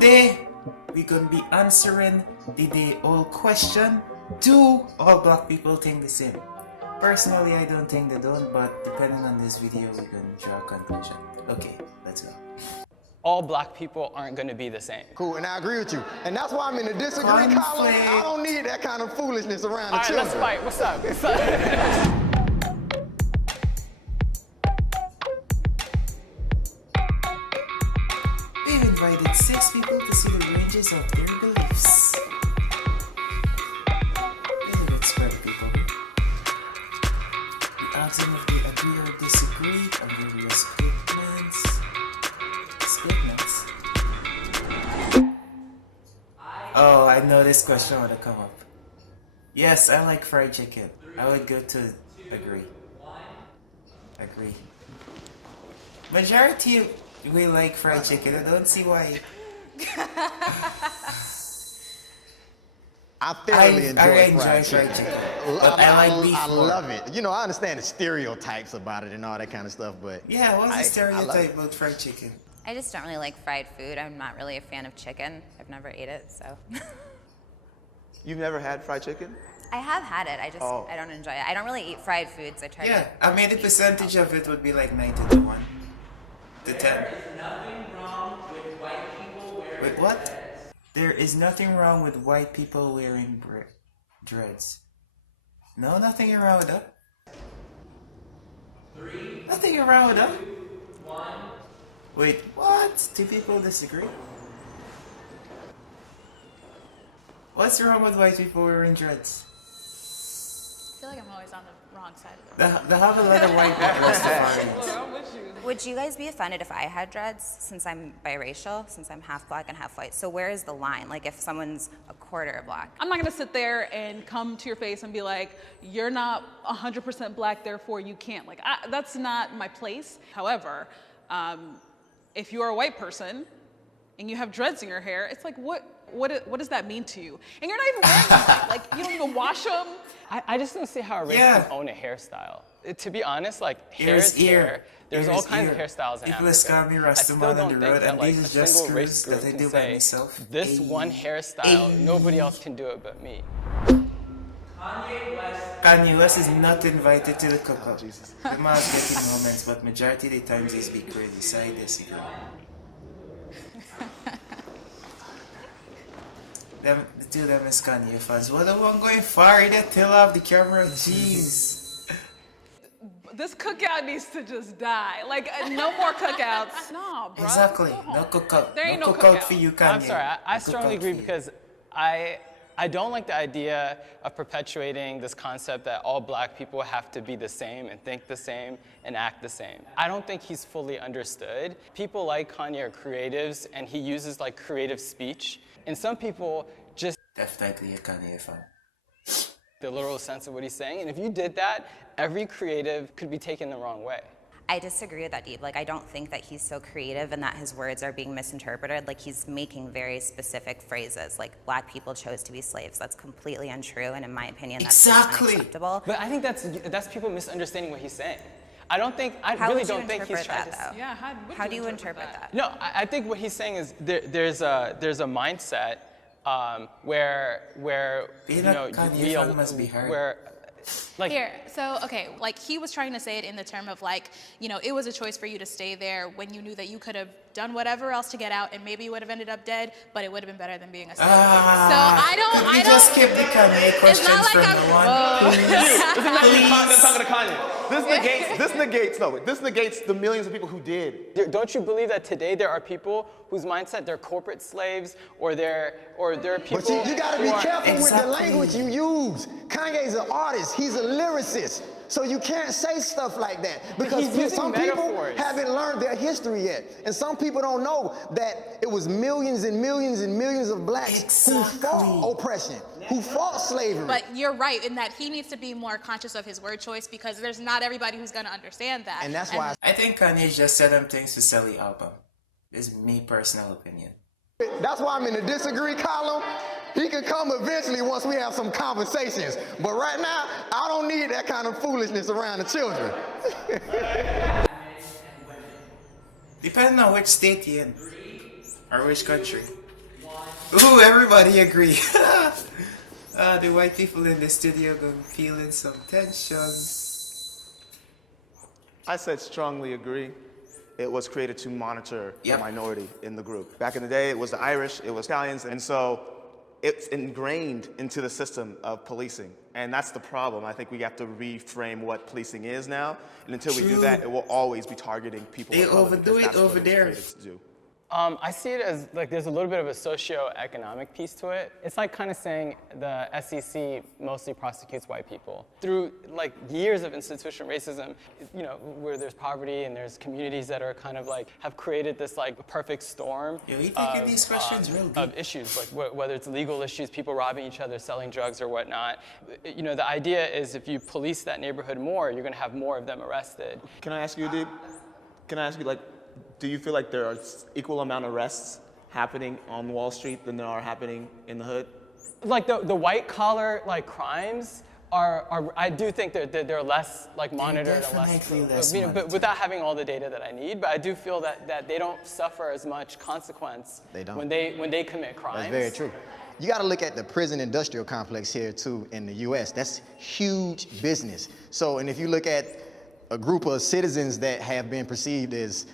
Today, we're gonna be answering the day-old question: do all black people think the same? Personally, I don't think they don't, but depending on this video, we can draw a conclusion. Okay, let's go. All black people aren't going to be the same. Cool, and I agree with you. And that's why I'm in the disagree column. I don't need that kind of foolishness around the children. All right, let's fight. What's up? We've invited 6 people to see the ranges of their beliefs. Little bit spread people. We asked them if they agree or disagree on various statements. Oh, I know this question would have come up. Yes, I like fried chicken. I would go to agree. Agree. Majority we like fried chicken. I don't see why. I thoroughly enjoy fried chicken. chicken. I like beef. I love it. You know, I understand the stereotypes about it and all that kind of stuff, but yeah, what's the stereotype about fried chicken? I just don't really like fried food. I'm not really a fan of chicken. I've never ate it, so. You've never had fried chicken? I have had it. I don't enjoy it. I don't really eat fried foods. I try to. Yeah, I mean the percentage of it would be like 90 to 1 to 10. There is nothing wrong with white people wearing Wait, what? There is nothing wrong with white people wearing dreads. No, nothing wrong with that. 3, nothing wrong with that. 1. Wait, what? Do people disagree? What's wrong with white people wearing dreads? I feel like I'm always on the wrong side of They have a lot of white people. Would you guys be offended if I had dreads, since I'm biracial, since I'm half black and half white? So where is the line? Like if someone's a quarter black? I'm not gonna sit there and come to your face and be like, you're not 100% black, therefore you can't. Like, that's not my place. However, if you're a white person and you have dreads in your hair, it's like, what does that mean to you? And you're not even wearing them. Like, you don't even wash them. I just don't see how a race can own a hairstyle. To be honest, like, hair is hair. There's all kinds of hairstyles in Africa. People me Rastaman on the road, and these are just screws that I do by myself. This one hairstyle, nobody else can do it but me. Kanye West is not invited to the cookout. The man's getting moments, but majority of the times he's be crazy, so I disagree. The two of them is Kanye fans. What the one going far? They till off the camera. Jeez. This cookout needs to just die. Like, no more cookouts. No, bro. Exactly. No cookout. There ain't no no cookout for you, Kanye. I'm sorry. I strongly agree because I don't like the idea of perpetuating this concept that all black people have to be the same and think the same and act the same. I don't think he's fully understood. People like Kanye are creatives, and he uses like creative speech. And some people just definitely a Kanye fan. The literal sense of what he's saying. And if you did that, every creative could be taken the wrong way. I disagree with that, Deep. Like, I don't think that he's so creative and that his words are being misinterpreted. Like, he's making very specific phrases, like black people chose to be slaves. That's completely untrue, and in my opinion, that's unacceptable. But I think that's people misunderstanding what he's saying. I really don't think he's trying to. Yeah, how do you interpret that? No, I think what he's saying is there's a mindset where you know must be hard. where. Like, here, so, okay, like he was trying to say it in the term of like, you know, it was a choice for you to stay there when you knew that you could have done whatever else to get out and maybe you would have ended up dead, but it would have been better than being a slave. So I don't. Just skip the Kanye questions from the one. This talking to Kanye. This negates the millions of people who did. Don't you believe that today there are people whose mindset they're corporate slaves or they're people? But you gotta be careful with the language you use. Kanye's an artist. He's a lyricist. So you can't say stuff like that because some people haven't learned their history yet. And some people don't know that it was millions and millions and millions of blacks who fought oppression, who fought slavery. But you're right in that he needs to be more conscious of his word choice because there's not everybody who's gonna understand that. And that's why I think Kanye just said them things to sell the album. This is me personal opinion. That's why I'm in the disagree column. He can come eventually once we have some conversations. But right now, I don't need that kind of foolishness around the children. Depending on which state you're in, or which country. Ooh, everybody agree. The white people in the studio gonna feeling some tension. I said strongly agree. It was created to monitor the minority in the group. Back in the day, it was the Irish, it was Italians, and so it's ingrained into the system of policing. And that's the problem. I think we have to reframe what policing is now. And until we do that, it will always be targeting people. They of color, overdo because it that's what over there. created to do. I see it as like there's a little bit of a socio-economic piece to it. It's like kind of saying the SEC mostly prosecutes white people. Through like years of institutional racism, you know, where there's poverty and there's communities that are kind of like have created this like perfect storm these questions real deep. of issues, like whether it's legal issues, people robbing each other, selling drugs or whatnot. You know, the idea is if you police that neighborhood more, you're gonna have more of them arrested. Can I ask you, Deep? Can I ask you, like, do you feel like there are equal amount of arrests happening on Wall Street than there are happening in the hood? Like the white collar like crimes are I do think they're less like monitored and less, you know, but without having all the data that I need. But I do feel that they don't suffer as much consequence when they commit crimes. That's very true. You got to look at the prison industrial complex here too in the U.S. That's huge business. So, and if you look at a group of citizens that have been perceived as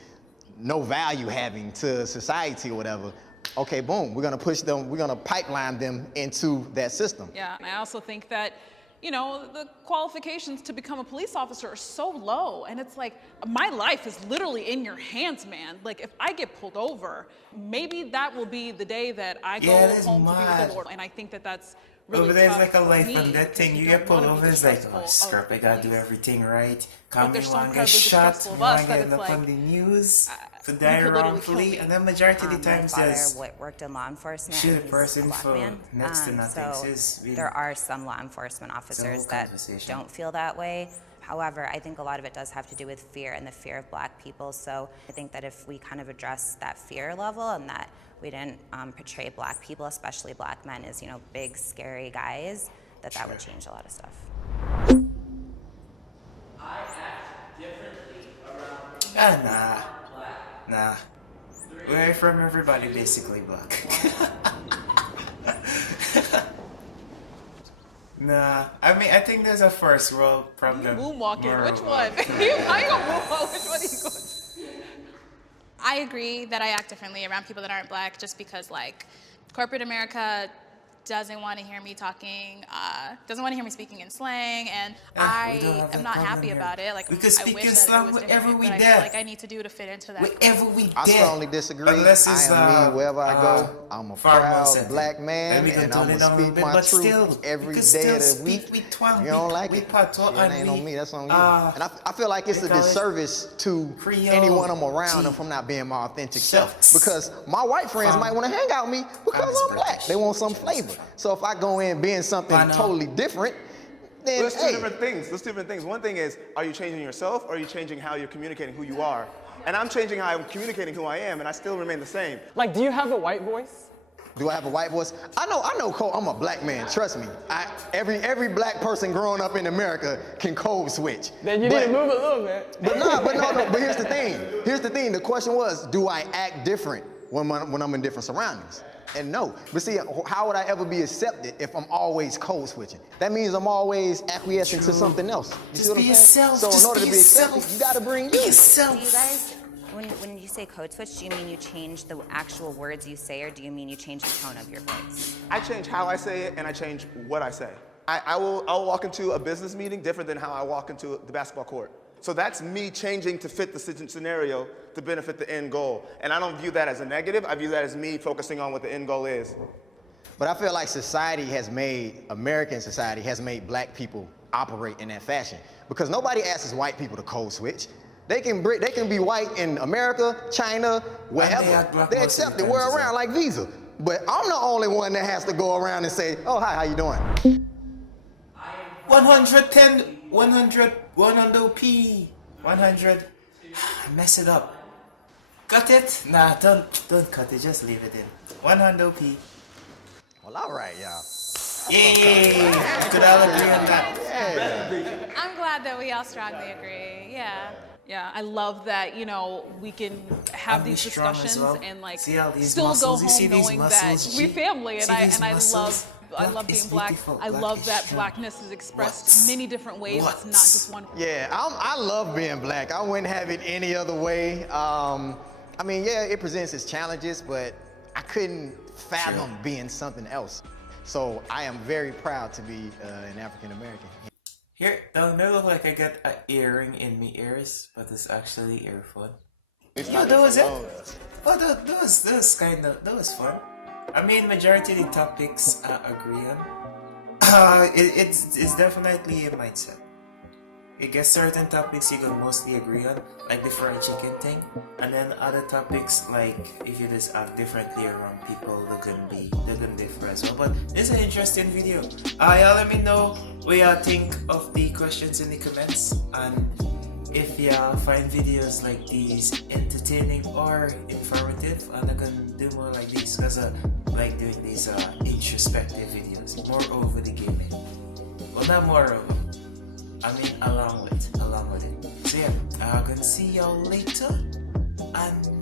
no value having to society or whatever, okay, boom, we're gonna push them, we're gonna pipeline them into that system. Yeah, and I also think that, you know, the qualifications to become a police officer are so low, and it's like, my life is literally in your hands, man. Like, if I get pulled over, maybe that will be the day that I go home to be with the Lord, and I think that that's really there's tough like a life for on me, that thing. because You don't get pulled wanna be over, it's like, distrustful oh, of scrap, I gotta do everything right. Come, they're you so wanna get incredibly shot, distrustful you of wanna us that get it's up like, on the news to you die could literally kill wrongfully, me. and then majority of the My times father there's worked in law enforcement. shoot a and he's person black for man. next to nothing. So It's really- there are some law enforcement officers that conversation. don't feel that way. However, I think a lot of it does have to do with fear and the fear of black people. So I think that if we kind of address that fear level and that we didn't portray black people, especially black men, as, you know, big, scary guys, that would change a lot of stuff. I act differently around Nah. We're from everybody basically black. Nah, I mean, I think there's a first world problem. Moonwalking, which one? How you gonna moonwalk? Which one are you going? I agree that I act differently around people that aren't black just because, like, corporate America doesn't want to hear me talking, doesn't want to hear me speaking in slang, and I am not happy about it. Like, we could speak I wish in that slang it was wherever different, we but I dare. feel like I need to do to fit into that. Wherever we I dare. strongly disagree. Unless it's, I am me wherever I go. I'm a proud center. black man, we can and tone I'm it down a gonna little speak bit, my but truth still, every we can day still of the speak week. with twang. You don't like we it? pato Shit, and ain't we, on me. That's on you. And I feel like it's a they call it disservice to Creole anyone I'm around G. if I'm not being my authentic Shucks. self. Because my white friends might want to hang out with me because I'm I'm black. British. They want some flavor. So if I go in being something totally different, then Well, there's two hey, different things. There's two different things. One thing is, are you changing yourself, or are you changing how you're communicating who you are? And I'm changing how I'm communicating who I am, and I still remain the same. Like, do you have a white voice? do I have a white voice? I know Cole, I'm a black man, trust me. Every black person growing up in America can code switch. Then you need to move a little bit. But here's the thing. The question was, do I act different when I'm in different surroundings? And no. But see, how would I ever be accepted if I'm always code switching? That means I'm always acquiescing to something else. You see what I'm saying? Yourself. So in Just order to be accepted, yourself. you gotta bring Be you. yourself. Do you guys, when you say code switch, do you mean you change the actual words you say, or do you mean you change the tone of your voice? I change how I say it, and I change what I say. I'll walk into a business meeting different than how I walk into the basketball court. So that's me changing to fit the scenario to benefit the end goal. And I don't view that as a negative. I view that as me focusing on what the end goal is. But I feel like American society has made black people operate in that fashion. Because nobody asks white people to code switch. They can be white in America, China, wherever. They accept it. We're around like Visa. But I'm the only one that has to go around and say, oh, hi, how you doing? 110, 100p, 100. Mess it up. Cut it? Nah, don't cut it. Just leave it in. 100p. Well, all right, y'all. Yay! Could all agree on that? I'm glad that we all strongly agree. Yeah. Yeah, I love that, you know, we can have these discussions and like still go home knowing that we family, and I love being black. I love that blackness is expressed many different ways. It's not just one. Yeah, I love being black. I wouldn't have it any other way. I mean, yeah, it presents its challenges, but I couldn't fathom being something else. So I am very proud to be an African American. Here, don't look like I got an earring in me ears, but it's actually earphone. Yeah, that was it. Oh, that was fun. I mean, majority of the topics I agree on. It's definitely a mindset. I guess certain topics you can mostly agree on, like the fried chicken thing, and then other topics like if you just act differently around people, they're gonna differ as well. But this is an interesting video. Y'all let me know what y'all think of the questions in the comments, and if y'all find videos like these entertaining or informative, and I'm gonna do more like these because I like doing these introspective videos, more over the gaming. Well, not more over. I mean, along with it. So yeah, I'm gonna see y'all later, and